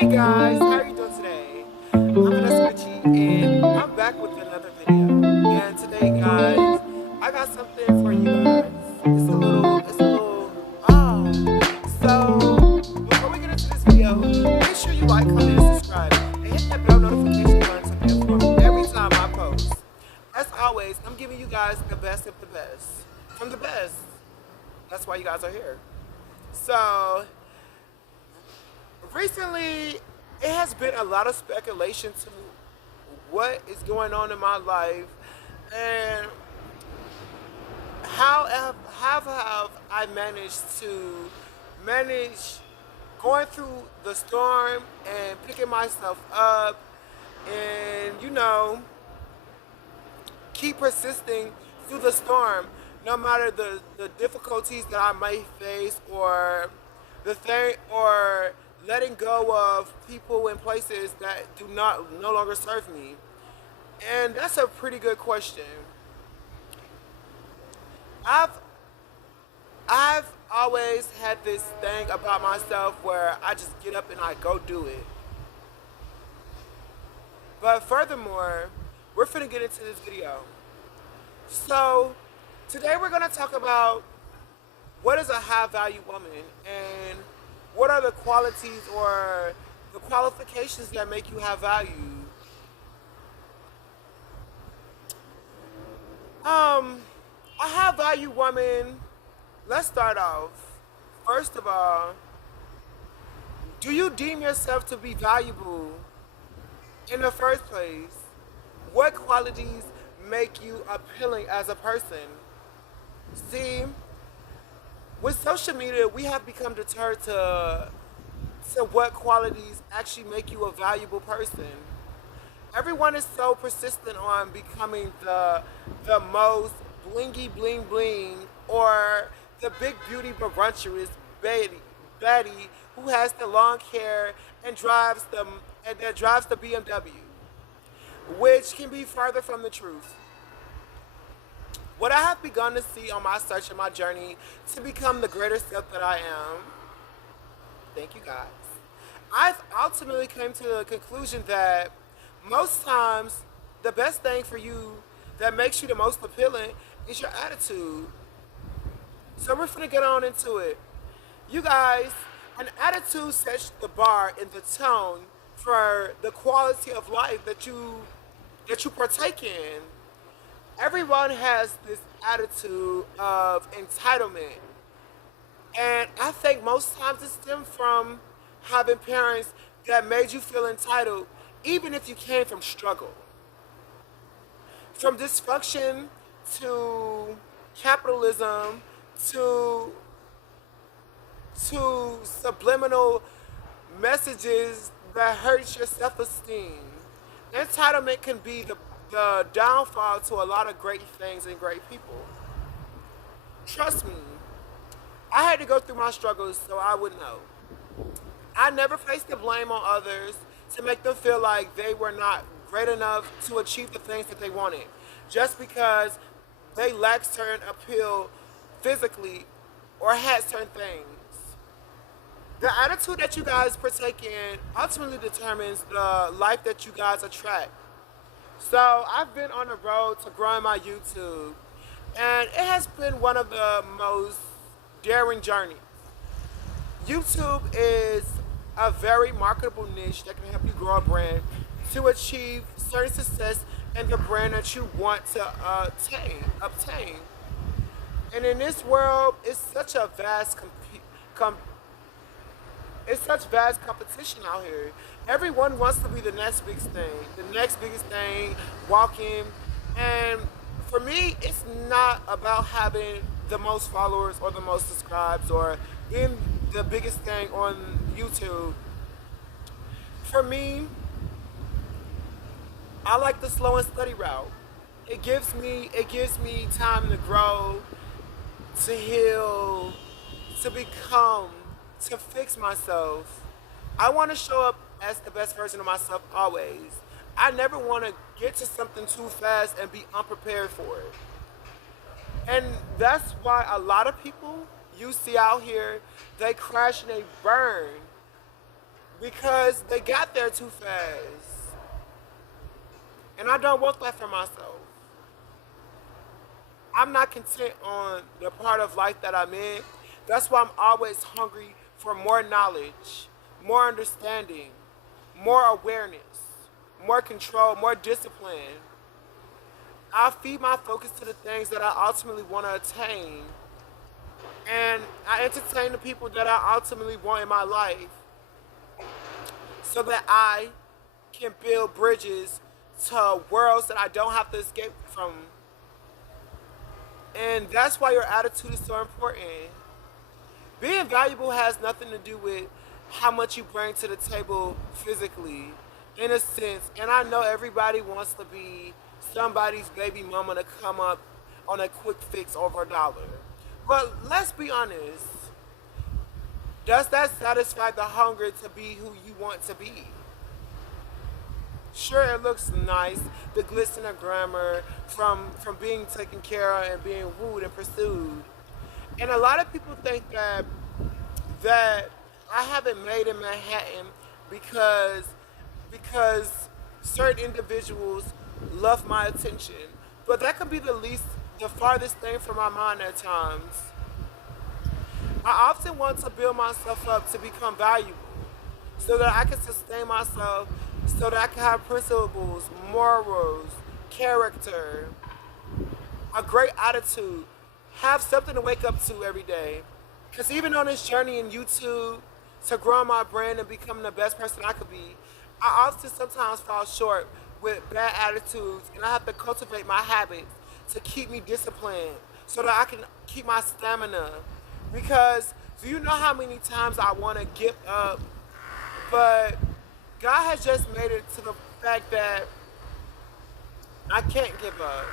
Hey guys, how are you doing today? I'm Vanessa Ritchie and I'm back with another video. And today guys, I got something for you guys. So before we get into this video, make sure you like, comment, and subscribe. And hit that bell notification button to be informed every time I post. As always, I'm giving you guys the best of the best. From the best. That's why you guys are here. So recently, it has been a lot of speculation to what is going on in my life and how have I managed to manage going through the storm and picking myself up and keep persisting through the storm no matter the difficulties that I may face or the thing or letting go of people and places that do not no longer serve me. And that's a pretty good question. I've I've always had this thing about myself where I just get up and I go do it. But furthermore, we're finna get into this video. So today we're gonna talk about what is a high value woman and what are the qualities or the qualifications that make you have value. Um, a high value woman, let's start off. First of all, do you deem yourself to be valuable in the first place? What qualities make you appealing as a person? See, with social media, we have become deterred to what qualities actually make you a valuable person. Everyone is so persistent on becoming the most blingy bling bling or the big beauty bruncherous Betty who has the long hair and that drives the BMW, which can be further from the truth. What I have begun to see on my search and my journey to become the greater self that I am, thank you guys, I've ultimately came to the conclusion that most times the best thing for you that makes you the most appealing is your attitude. So we're gonna get on into it. You guys, an attitude sets the bar in the tone for the quality of life that you partake in. Everyone has this attitude of entitlement. And I think most times it stems from having parents that made you feel entitled, even if you came from struggle. From dysfunction to capitalism to subliminal messages that hurt your self-esteem. Entitlement can be the downfall to a lot of great things and great people. Trust me, I had to go through my struggles so I would know. I never placed the blame on others to make them feel like they were not great enough to achieve the things that they wanted just because they lacked certain appeal physically or had certain things. The attitude that you guys partake in ultimately determines the life that you guys attract. So I've been on the road to growing my YouTube, and it has been one of the most daring journeys. YouTube is a very marketable niche that can help you grow a brand to achieve certain success in the brand that you want to obtain. And in this world, it's such a it's such vast competition out here. Everyone wants to be the next biggest thing, walking. And for me, it's not about having the most followers or the most subscribes or being the biggest thing on YouTube. For me, I like the slow and steady route. It gives me time to grow, to heal, to become, to fix myself. I want to show up as the best version of myself always. I never want to get to something too fast and be unprepared for it. And that's why a lot of people you see out here, they crash and they burn because they got there too fast. And I don't want that for myself. I'm not content on the part of life that I'm in. That's why I'm always hungry for more knowledge, more understanding, more awareness, more control, more discipline. I feed my focus to the things that I ultimately want to attain. And I entertain the people that I ultimately want in my life so that I can build bridges to worlds that I don't have to escape from. And that's why your attitude is so important. Being valuable has nothing to do with how much you bring to the table physically, in a sense. And I know everybody wants to be somebody's baby mama to come up on a quick fix over a dollar. But let's be honest. Does that satisfy the hunger to be who you want to be? Sure, it looks nice, the glitz and the glamour from being taken care of and being wooed and pursued. And a lot of people think that I haven't made in Manhattan because because certain individuals love my attention. But that could be the farthest thing from my mind at times. I often want to build myself up to become valuable so that I can sustain myself, so that I can have principles, morals, character, a great attitude, have something to wake up to every day. Because even on this journey in YouTube to grow my brand and becoming the best person I could be, I often sometimes fall short with bad attitudes, and I have to cultivate my habits to keep me disciplined so that I can keep my stamina. Because do you know how many times I want to give up, but God has just made it to the fact that I can't give up.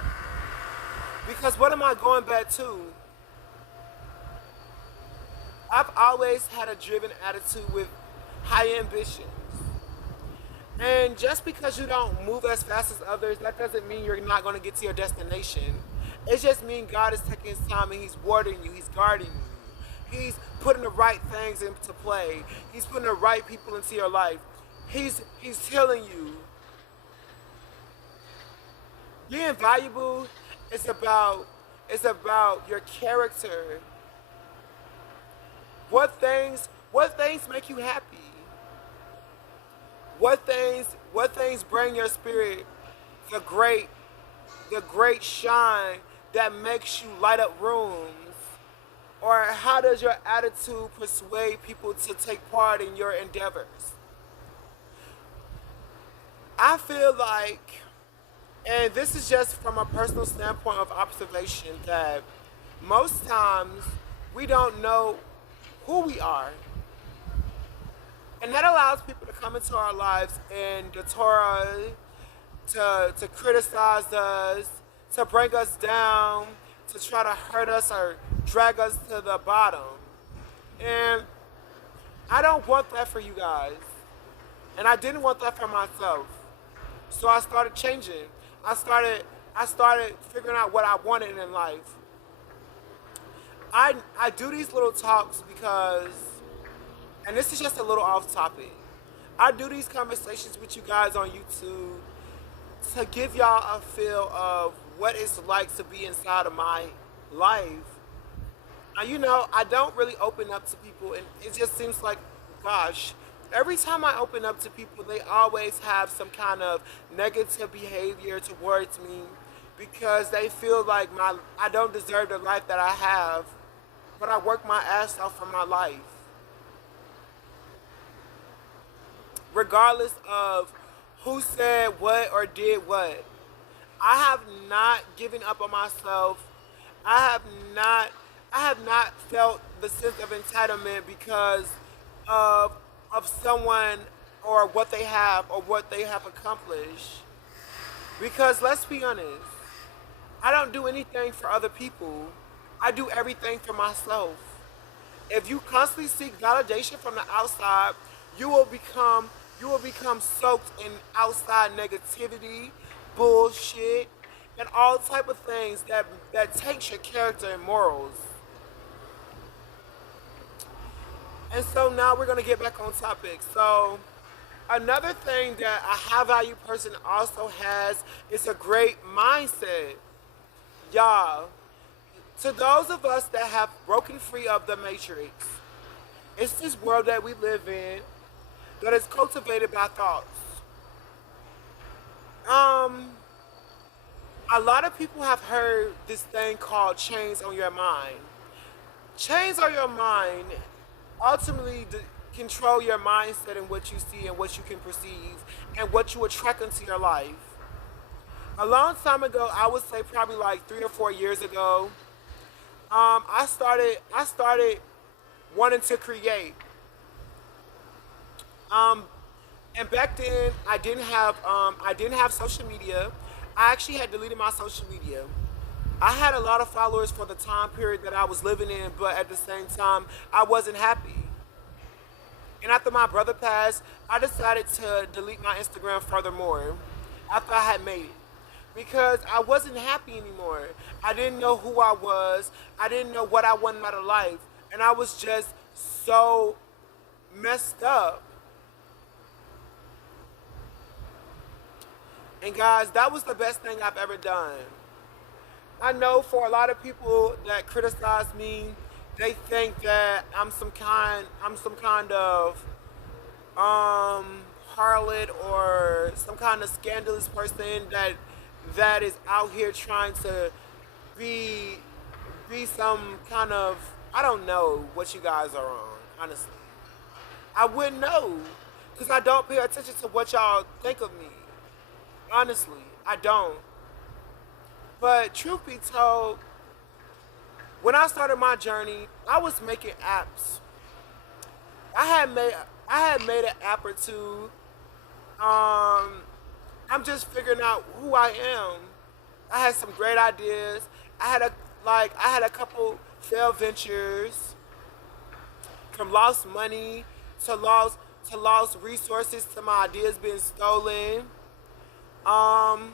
Because what am I going back to? I've always had a driven attitude with high ambitions. And just because you don't move as fast as others, that doesn't mean you're not going to get to your destination. It just means God is taking his time and he's warding you, he's guarding you. He's putting the right things into play. He's putting the right people into your life. He's healing you. Being valuable is about your character. What things make you happy? What things bring your spirit the great the great shine that makes you light up rooms? Or how does your attitude persuade people to take part in your endeavors? I feel like, and this is just from a personal standpoint of observation, that most times we don't know who we are. And that allows people to come into our lives and the Torah to criticize us, to bring us down, to try to hurt us or drag us to the bottom. And I don't want that for you guys. And I didn't want that for myself. So I started changing. I started figuring out what I wanted in life. I do these little talks because, and this is just a little off topic, I do these conversations with you guys on YouTube to give y'all a feel of what it's like to be inside of my life. And I don't really open up to people, and it just seems like, gosh, every time I open up to people, they always have some kind of negative behavior towards me because they feel like I don't deserve the life that I have, but I work my ass off for my life. Regardless of who said what or did what. I have not given up on myself. I have not I have not felt the sense of entitlement because of someone or what they have or what they have accomplished. Because let's be honest, I don't do anything for other people. I do everything for myself. If you constantly seek validation from the outside, you will become soaked in outside negativity, bullshit, and all type of things that takes your character and morals. And so now we're gonna get back on topic. So another thing that a high value person also has is a great mindset. Y'all, to those of us that have broken free of the matrix, it's this world that we live in that is cultivated by thoughts. Um, a lot of people have heard this thing called chains on your mind. Chains on your mind ultimately control your mindset and what you see and what you can perceive and what you attract into your life. A long time ago, I would say probably like 3 or 4 years ago, I started wanting to create. Um, and back then, I didn't have social media. I actually had deleted my social media. I had a lot of followers for the time period that I was living in, but at the same time, I wasn't happy. And after my brother passed, I decided to delete my Instagram furthermore after I had made it. Because I wasn't happy anymore. I didn't know who I was. I didn't know what I wanted out of life. And I was just so messed up. And guys, that was the best thing I've ever done. I know for a lot of people that criticize me, they think that I'm some kind of harlot or some kind of scandalous person that is out here trying to be be some kind of, I don't know what you guys are on, honestly. I wouldn't know because I don't pay attention to what y'all think of me. Honestly, I don't. But truth be told, when I started my journey, I was making apps. I had made I had made an app or two. Um, I'm just figuring out who I am. I had some great ideas. I had a couple failed ventures, from lost money to lost resources to my ideas being stolen. Um,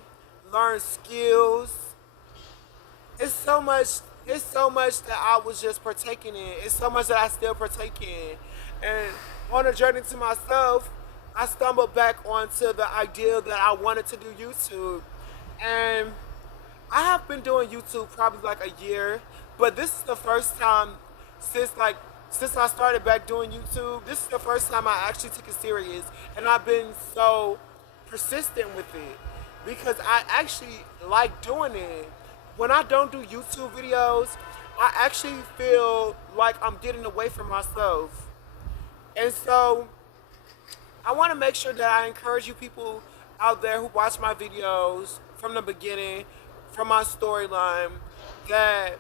Learn skills. It's so much. It's so much that I was just partaking in. It's so much that I still partake in. And on a journey to myself, I stumbled back onto the idea that I wanted to do YouTube. And I have been doing YouTube probably like a year, but this is the first time since like since I started back doing YouTube. This is the first time I actually took it serious, and I've been so persistent with it because I actually like doing it. When I don't do YouTube videos, I actually feel like I'm getting away from myself, and so I want to make sure that I encourage you people out there who watch my videos from the beginning, from my storyline, that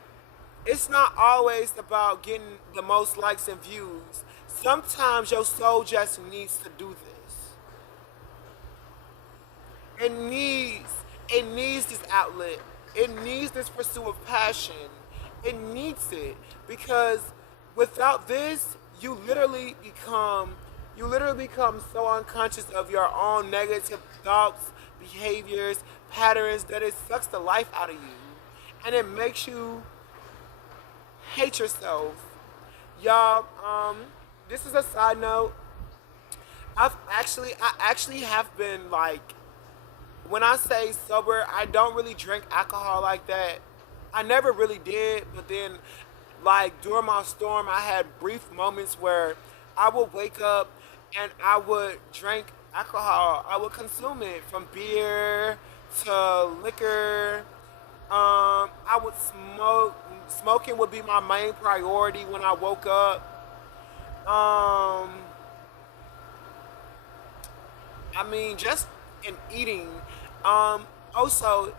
it's not always about getting the most likes and views. Sometimes your soul just needs to do this. It needs it needs this outlet. It needs this pursuit of passion. It needs it because without this, you literally become so unconscious of your own negative thoughts, behaviors, patterns that it sucks the life out of you. And it makes you hate yourself. Y'all, this is a side note. I actually have been like, when I say sober, I don't really drink alcohol like that. I never really did, but then, like, during my storm, I had brief moments where I would wake up and I would drink alcohol. I would consume it from beer to liquor. I would smoke. Smoking would be my main priority when I woke up. Um, I mean, just in eating. Also,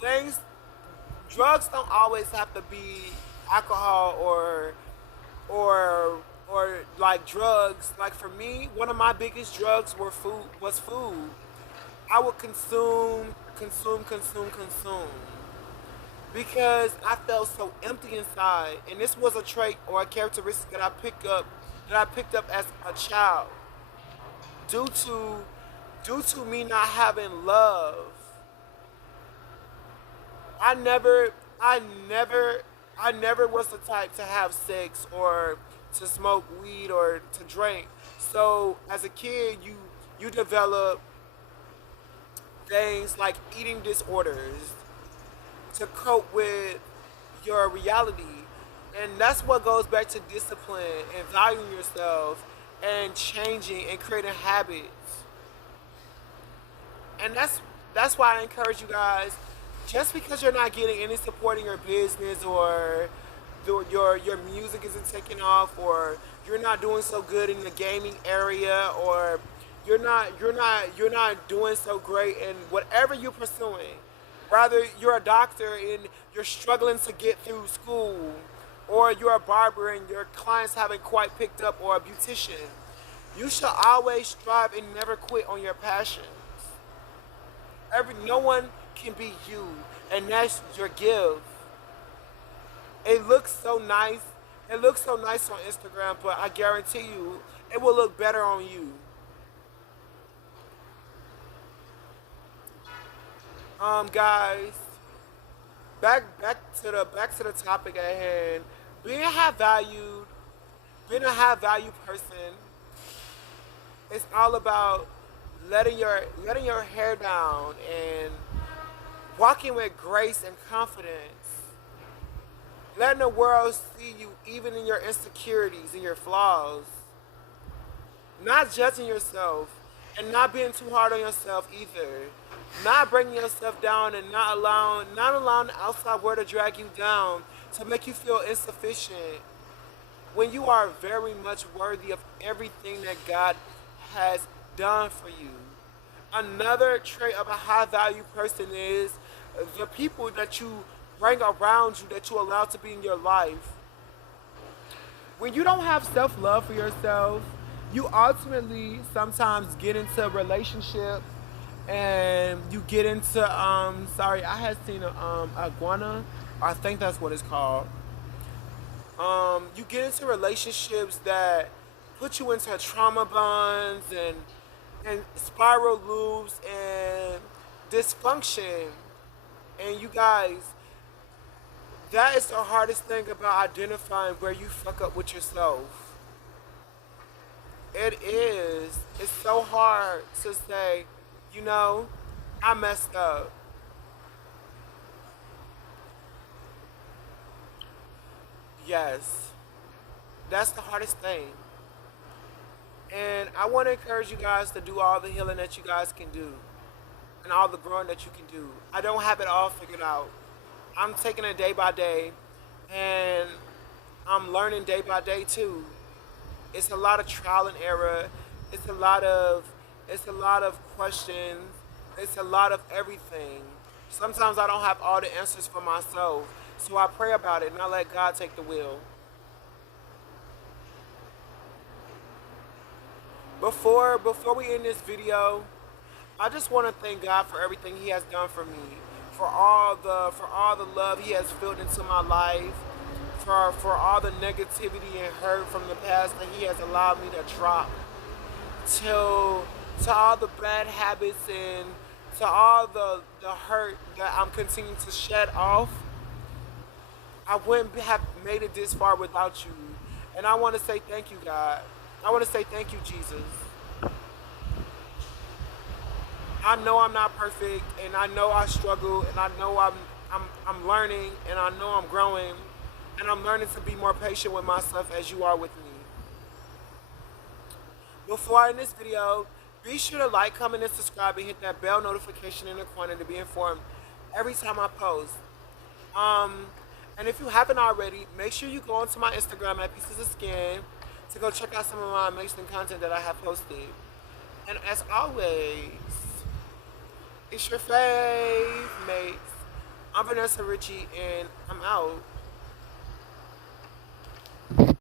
things, drugs don't always have to be alcohol or or like drugs. Like for me, one of my biggest drugs was food. I would consume because I felt so empty inside, and this was a trait or a characteristic that I picked up as a child due to due to me not having love. I never, I never, I never was the type to have sex or to smoke weed or to drink. So as a kid, you develop things like eating disorders to cope with your reality. And that's what goes back to discipline and valuing yourself and changing and creating habits. And that's why I encourage you guys, just because you're not getting any support in your business, or your music isn't taking off, or you're not doing so good in the gaming area, or you're not doing so great in whatever you're pursuing. Rather, you're a doctor and you're struggling to get through school, or you're a barber and your clients haven't quite picked up, or a beautician. You should always strive and never quit on your passions. No one can be you, and that's your gift. It looks so nice. It looks so nice on Instagram, but I guarantee you, it will look better on you. Guys, back to the topic at hand. Being a high valued, being a high value person, it's all about letting your hair down and walking with grace and confidence, letting the world see you even in your insecurities and your flaws, not judging yourself and not being too hard on yourself either, not bringing yourself down and not allowing the outside world to drag you down to make you feel insufficient when you are very much worthy of everything that God has done for you. Another trait of a high value person is the people that you bring around you, that you allow to be in your life. When you don't have self love for yourself, you ultimately sometimes get into relationships, and you get into sorry, I had seen a iguana, I think that's what it's called. You get into relationships that put you into trauma bonds and spiral loops and dysfunction. And you guys, that is the hardest thing about identifying where you fuck up with yourself. It is. It's so hard to say, you know, I messed up. Yes, that's the hardest thing. And I want to encourage you guys to do all the healing that you guys can do and all the growing that you can do. I don't have it all figured out. I'm taking it day by day, and I'm learning day by day too. It's a lot of trial and error. It's a lot of it's a lot of questions. It's a lot of everything. Sometimes I don't have all the answers for myself. So I pray about it and I let God take the wheel. Before we end this video, I just want to thank God for everything He has done for me, for all the love He has filled into my life, for all the negativity and hurt from the past that He has allowed me to drop, to to all the bad habits and to all the hurt that I'm continuing to shed off. I wouldn't have made it this far without you. And I want to say thank you, God. I want to say thank you, Jesus. I know I'm not perfect, and I know I struggle, and I know I'm learning, and I know I'm growing, and I'm learning to be more patient with myself as you are with me. Before I end this video, be sure to like, comment, and subscribe, and hit that bell notification in the corner to be informed every time I post. Um, and if you haven't already, make sure you go onto my Instagram at Pieces of Skin to go check out some of my amazing content that I have posted. And as always, it's your fave mates. I'm Vanessa Ritchie, and I'm out.